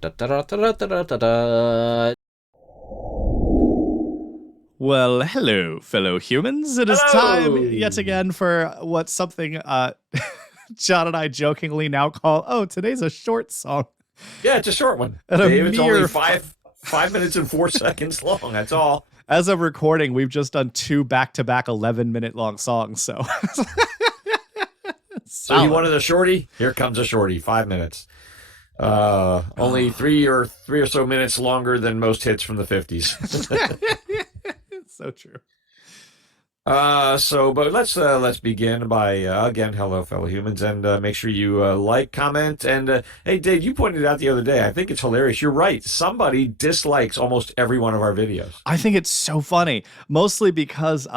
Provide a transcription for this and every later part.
Da, da, da, da, da, da, da, da. Well, hello, fellow humans. It is time Hello. yet again for what something John and I jokingly now call, today's a short song. Yeah, it's a short one. And a Dave, it's only mere five minutes and 4 seconds long. That's all. As of recording, we've just done two back-to-back 11-minute long songs, so. So you wanted a shorty? Here comes a shorty. 5 minutes. Only three or so minutes longer than most hits from the 50s. So true. But let's begin by again, hello, fellow humans, and make sure you like, comment, and hey, Dave, you pointed out the other day. I think it's hilarious. You're right. Somebody dislikes almost every one of our videos. I think it's so funny, mostly because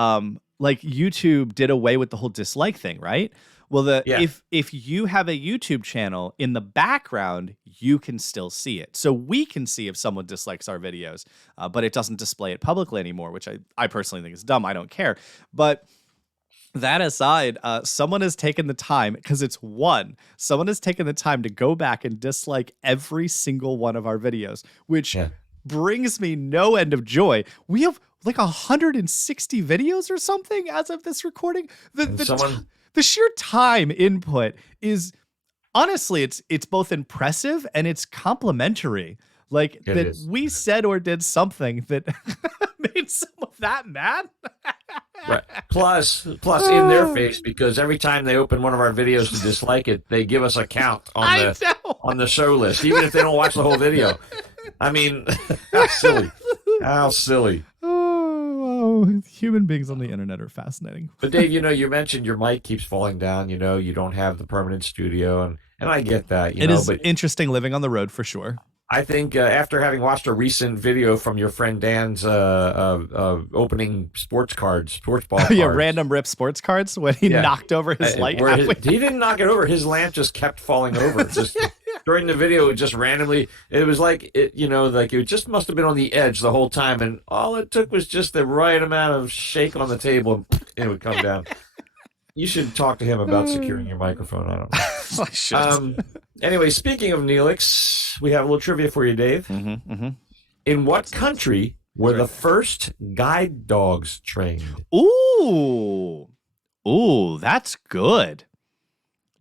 like YouTube did away with the whole dislike thing, right? Well, if you have a YouTube channel, in the background, you can still see it. So we can see if someone dislikes our videos, but it doesn't display it publicly anymore, which I personally think is dumb. I don't care. But that aside, someone has taken the time, because someone has taken the time to go back and dislike every single one of our videos, which brings me no end of joy. We have like 160 videos or something as of this recording. The sheer time input is, honestly, it's both impressive and it's complimentary. Like we said or did something that made someone that mad. Right. Plus in their face, because every time they open one of our videos to dislike it, they give us a count on the show list, even if they don't watch the whole video. I mean, how silly. How silly. Human beings on the internet are fascinating. But Dave, you mentioned your mic keeps falling down. You don't have the permanent studio, and I get that. It is interesting living on the road for sure. I think after having watched a recent video from your friend Dan's opening sports ball cards. Yeah, random rip sports cards when he knocked over his light. He didn't knock it over. His lamp just kept falling over. Just during the video, it just randomly. It was like it just must have been on the edge the whole time, and all it took was just the right amount of shake on the table, and it would come down. You should talk to him about securing your microphone. I don't know. I should. Anyway, speaking of Neelix, we have a little trivia for you, Dave. In what country were the first guide dogs trained? Ooh, that's good.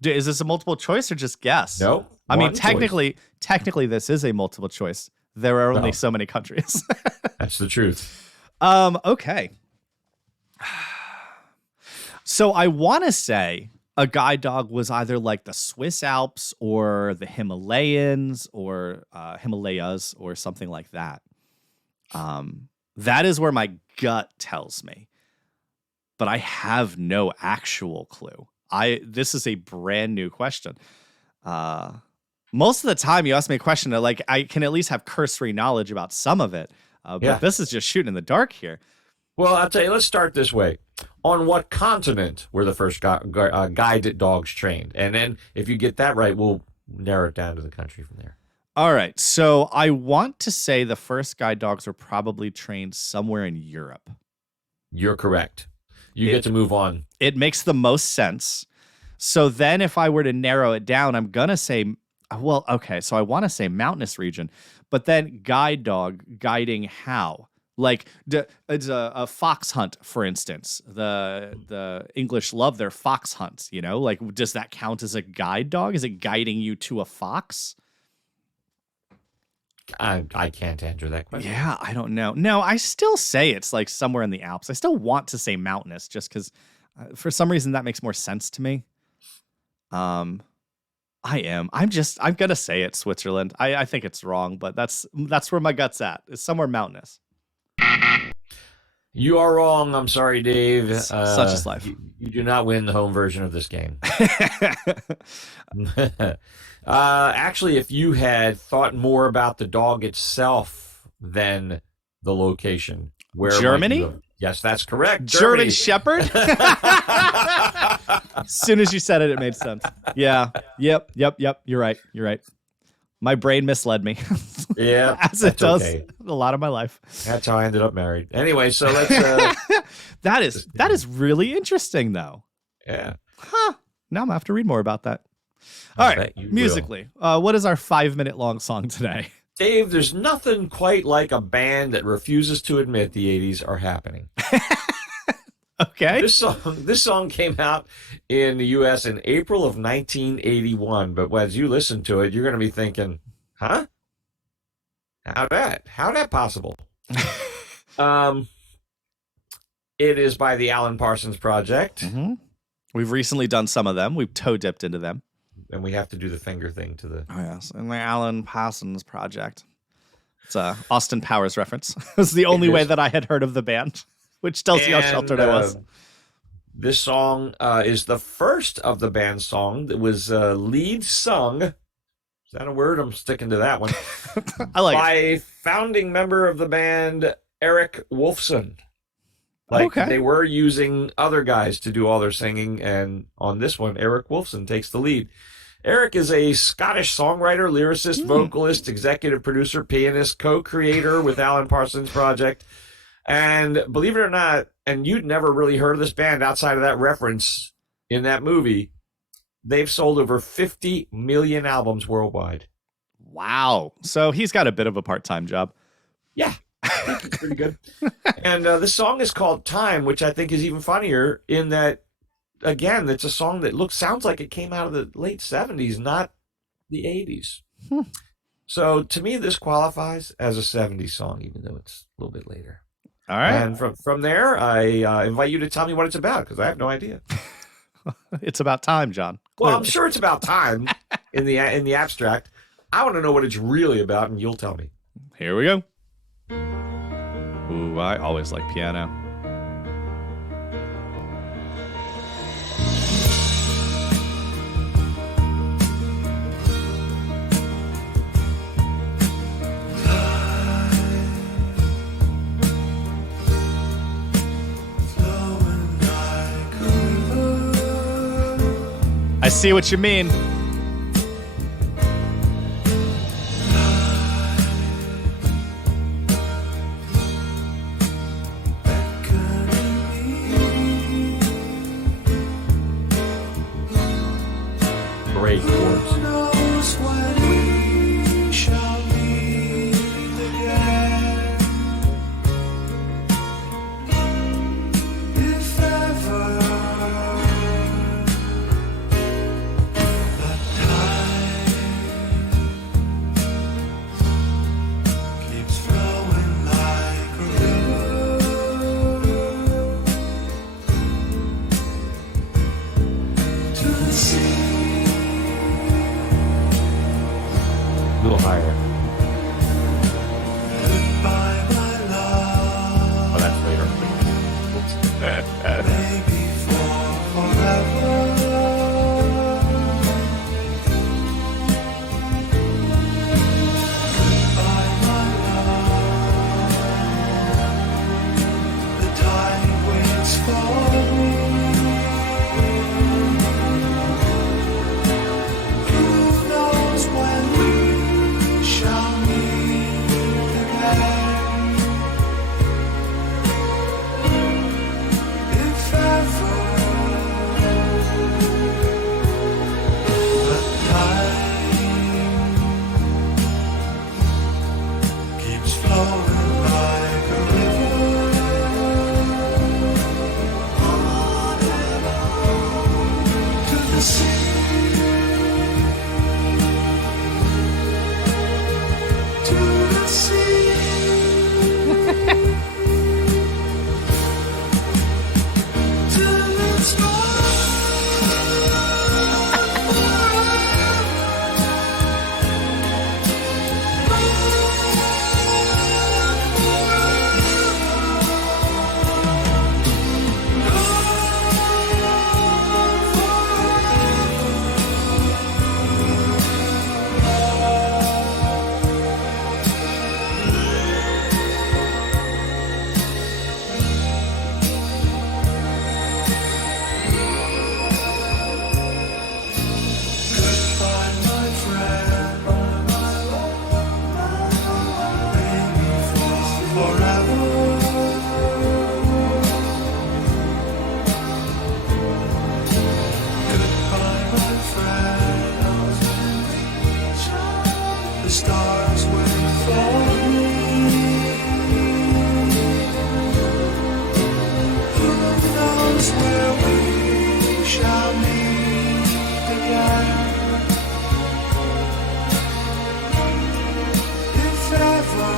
Is this a multiple choice or just guess? No. I mean, technically, this is a multiple choice. There are only so many countries. That's the truth. Okay. So I want to say a guide dog was either like the Swiss Alps or the Himalayas or something like that. That is where my gut tells me, but I have no actual clue. This is a brand new question. Most of the time you ask me a question that like I can at least have cursory knowledge about some of it. But this is just shooting in the dark here. Well, I'll tell you, let's start this way. On what continent were the first guide dogs trained? And then if you get that right, we'll narrow it down to the country from there. All right. So I want to say the first guide dogs were probably trained somewhere in Europe. You're correct. You get to move on. It makes the most sense. So then if I were to narrow it down, I'm going to say, well, okay, so I want to say mountainous region, but then guide dog, guiding how? Like it's a fox hunt, for instance. The English love their fox hunts, Like, does that count as a guide dog? Is it guiding you to a fox? I can't answer that question. Yeah, I don't know. No, I still say it's like somewhere in the Alps. I still want to say mountainous just because for some reason that makes more sense to me. I'm gonna say it's Switzerland. I think it's wrong, but that's where my gut's at. It's somewhere mountainous. You are wrong. I'm sorry, Dave. Such is life. You do not win the home version of this game. Actually, if you had thought more about the dog itself than the location, where Germany? Yes, that's correct. German Shepherd? As soon as you said it, it made sense. Yeah. Yep. You're right. My brain misled me. Yeah. As it does a lot of my life. That's how I ended up married. Anyway, so let's... That is really interesting, though. Yeah. Huh. Now I'm going to have to read more about that. All right, musically, what is our 5-minute long song today? Dave, there's nothing quite like a band that refuses to admit the 80s are happening. Okay. This song came out in the U.S. in April of 1981, but as you listen to it, you're going to be thinking, huh? How'd that possible? It is by the Alan Parsons Project. Mm-hmm. We've recently done some of them. We've toe dipped into them. And we have to do the finger thing to the... Oh, yes. And the Alan Parsons Project. It's a Austin Powers reference. It was the only way that I had heard of the band, which tells you how sheltered I was. This song is the first of the band's song that was lead sung. Is that a word? I'm sticking to that one. I like by it. Founding member of the band, Eric Wolfson. Okay. They were using other guys to do all their singing, and on this one, Eric Wolfson takes the lead. Eric is a Scottish songwriter, lyricist, vocalist, executive producer, pianist, co-creator with Alan Parsons Project. And believe it or not, and you'd never really heard of this band outside of that reference in that movie, they've sold over 50 million albums worldwide. Wow. So he's got a bit of a part-time job. Yeah. I think it's pretty good. And the song is called Time, which I think is even funnier in that, again, it's a song that sounds like it came out of the late 70s, not the 80s. So to me, this qualifies as a 70s song, even though it's a little bit later. All right. And from there, I invite you to tell me what it's about, because I have no idea. It's about time, John. Well, I'm sure it's about time in the abstract. I want to know what it's really about, and you'll tell me. Here we go. Ooh, I always like piano. I see what you mean. Great chords. A little higher. Oh, that's later. stars wait for me. Who knows where we shall meet again? If ever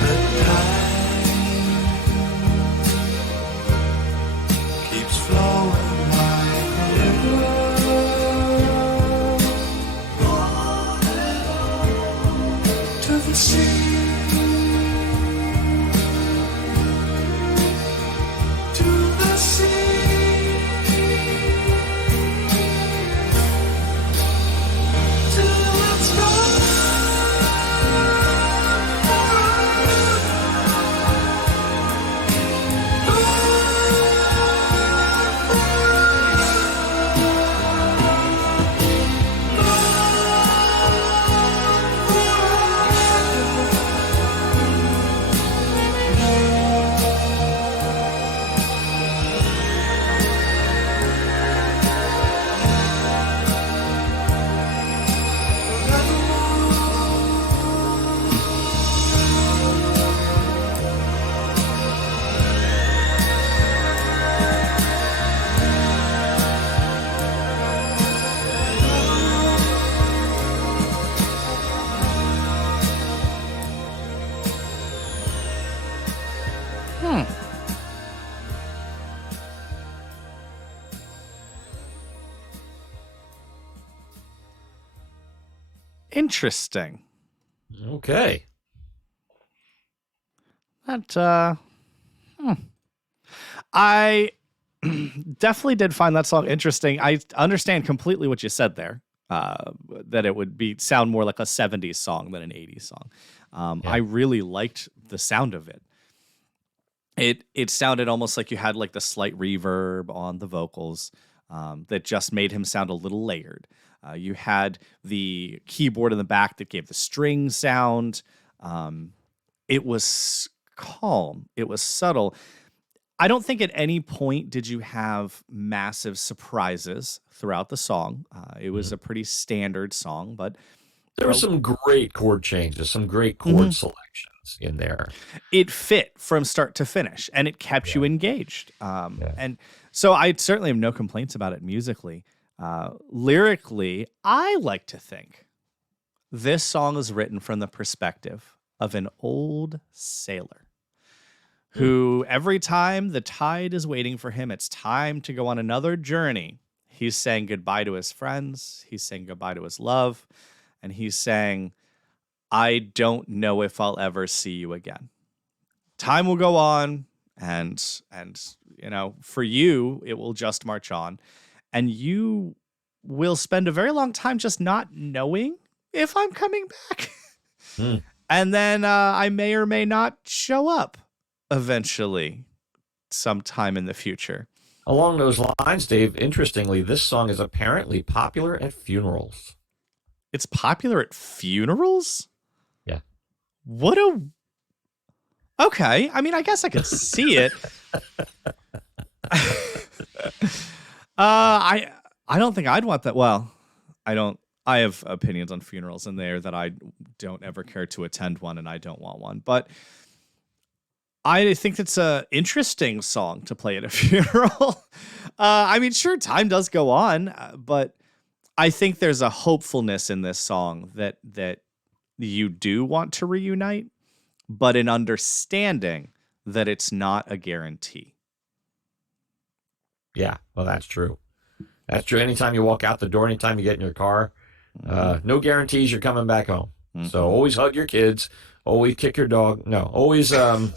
the time keeps flowing like a river to the sea. To the sea, till it's gone Interesting. Okay. That I definitely did find that song interesting. I understand completely what you said there. That it would sound more like a 70s song than an 80s song. Yeah. I really liked the sound of it. It sounded almost like you had like the slight reverb on the vocals that just made him sound a little layered. You had the keyboard in the back that gave the string sound. It was calm. It was subtle. I don't think at any point did you have massive surprises throughout the song. It was a pretty standard song, but there were some great chord changes, some great chord selections in there. It fit from start to finish, and it kept you engaged. And so I certainly have no complaints about it musically. Lyrically, I like to think this song is written from the perspective of an old sailor who every time the tide is waiting for him, it's time to go on another journey. He's saying goodbye to his friends. He's saying goodbye to his love. And he's saying, I don't know if I'll ever see you again. Time will go on, and you know, for you, it will just march on. And you will spend a very long time just not knowing if I'm coming back. And then I may or may not show up eventually sometime in the future. Along those lines, Dave, interestingly, this song is apparently popular at funerals. It's popular at funerals? Yeah. What a... Okay. I mean, I guess I could see it. I don't think I'd want that. Well, I don't. I have opinions on funerals in there that I don't ever care to attend one, and I don't want one. But I think it's a interesting song to play at a funeral. I mean, sure, time does go on, but I think there's a hopefulness in this song that you do want to reunite, but an understanding that it's not a guarantee. Yeah, well, that's true. That's true. Anytime you walk out the door, anytime you get in your car, no guarantees you're coming back home. So always hug your kids. Always kick your dog. No, always hug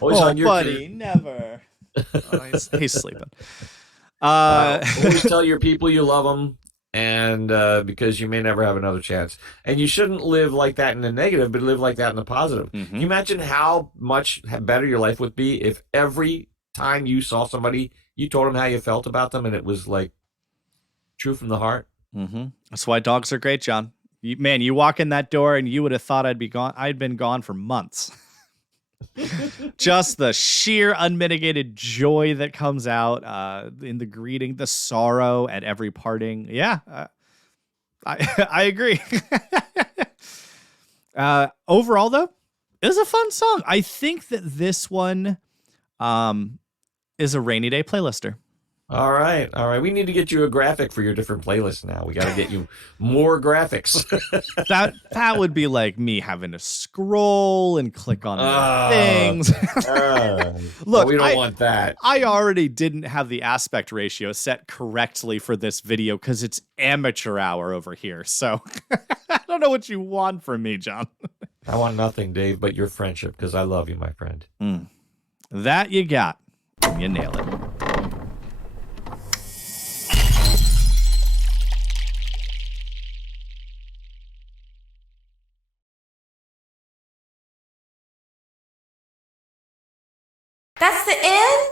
your buddy, kid. never. He's sleeping. Always tell your people you love them, and because you may never have another chance. And you shouldn't live like that in the negative, but live like that in the positive. Can you imagine how much better your life would be if every time you saw somebody, you told them how you felt about them, and it was like true from the heart? That's why dogs are great, John. You walk in that door and you would have thought I'd been gone for months. Just the sheer unmitigated joy that comes out in the greeting, the sorrow at every parting. Yeah, I agree. Overall, though, it was a fun song. I think that this one is a rainy day playlister. All right. We need to get you a graphic for your different playlists now. We got to get you more graphics. that would be like me having to scroll and click on things. Look, we don't want that. I already didn't have the aspect ratio set correctly for this video because it's amateur hour over here. So I don't know what you want from me, John. I want nothing, Dave, but your friendship because I love you, my friend. That you got. You nail it. That's the end?